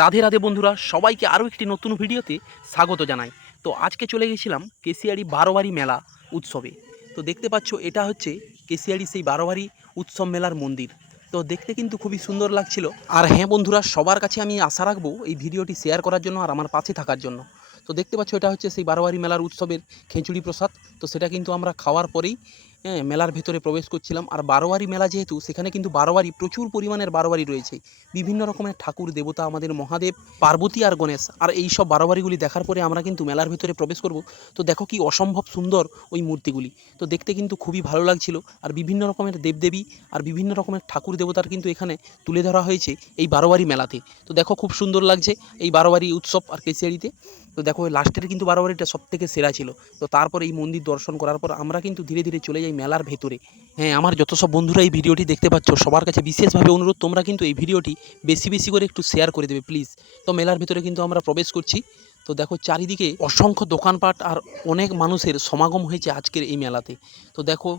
রাধে রাধে বন্ধুরা, সবাইকে আরও একটি নতুন ভিডিওতে স্বাগত জানাই। তো আজকে চলে গেছিলাম কেশিয়ারি বারোয়ারি মেলা উৎসবে। তো দেখতে পাচ্ছ এটা হচ্ছে কেশিয়ারি সেই বারোয়ারি উৎসব মেলার মন্দির। তো দেখতে কিন্তু খুবই সুন্দর লাগছিল। আর হ্যাঁ বন্ধুরা, সবার কাছে আমি আশা রাখবো এই ভিডিওটি শেয়ার করার জন্য আর আমার পাশে থাকার জন্য। তো দেখতে পাচ্ছ এটা হচ্ছে সেই বারোয়ারি মেলার উৎসবের খিচুড়ি প্রসাদ। তো সেটা কিন্তু আমরা খাওয়ার পরেই মেলার ভেতরে প্রবেশ করছিলাম। আর বারোয়ারি মেলা যেহেতু, সেখানে কিন্তু বারোয়ারি প্রচুর পরিমাণের বারোয়ারি রয়েছে। বিভিন্ন রকমের ঠাকুর দেবতা, আমাদের মহাদেব, পার্বতী আর গণেশ। আর এই সব বারোয়ারিগুলি দেখার পরে আমরা কিন্তু মেলার ভিতরে প্রবেশ করব। তো দেখো কি অসম্ভব সুন্দর ওই মূর্তিগুলি। তো দেখতে কিন্তু খুবই ভালো লাগছিল। আর বিভিন্ন রকমের দেবদেবী আর বিভিন্ন রকমের ঠাকুর দেবতার কিন্তু এখানে তুলে ধরা হয়েছে এই বারোয়ারি মেলাতে। তো দেখো খুব সুন্দর লাগছে এই বারোয়ারি উৎসব আর কেশিয়ারিতে। তো দেখো লাস্টের কিন্তু বারোয়ারিটা সব থেকে সেরা ছিল। তো তারপর এই মন্দির দর্শন করার পর আমরা কিন্তু ধীরে ধীরে চলে যাই মেলার ভেতরে। হ্যাঁ, আমার যত সব বন্ধুরা এই ভিডিওটি দেখতে পাচ্ছ, সবার কাছে বিশেষভাবে অনুরোধ, তোমরা কিন্তু এই ভিডিওটি বেশি বেশি করে একটু শেয়ার করে দেবে প্লিজ। তো মেলার ভিতরে কিন্তু আমরা প্রবেশ করছি। তো দেখো চারিদিকে অসংখ্য দোকানপাট আর অনেক মানুষের সমাগম হয়েছে আজকের এই মেলাতে। তো দেখো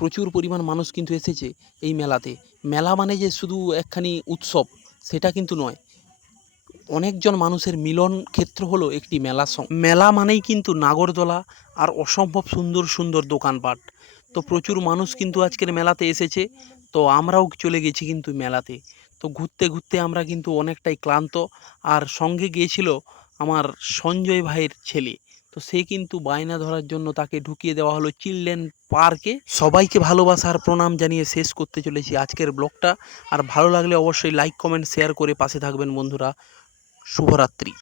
প্রচুর পরিমাণ মানুষ কিন্তু এসেছে এই মেলাতে। মেলা মানে যে শুধু একখানি উৎসব সেটা কিন্তু নয়, অনেকজন মানুষের মিলন ক্ষেত্র হলো একটি মেলা। মেলা মানেই কিন্তু নাগরদোলা আর অসম্ভব সুন্দর সুন্দর দোকানপাট। তো প্রচুর মানুষ কিন্তু আজকের মেলাতে এসেছে। তো আমরাও চলে গেছি কিন্তু মেলাতে। তো ঘুরতে ঘুরতে আমরা কিন্তু অনেকটাই ক্লান্ত। আর সঙ্গে গিয়েছিল আমার সঞ্জয় ভাইয়ের ছেলে। তো সে কিন্তু বায়না ধরার জন্য তাকে ঢুকিয়ে দেওয়া হলো চিলড্রেন পার্কে। সবাইকে ভালোবাসার প্রণাম জানিয়ে শেষ করতে চলেছি আজকের ব্লগটা। আর ভালো লাগলে অবশ্যই লাইক কমেন্ট শেয়ার করে পাশে থাকবেন বন্ধুরা। শুভরাত্রি।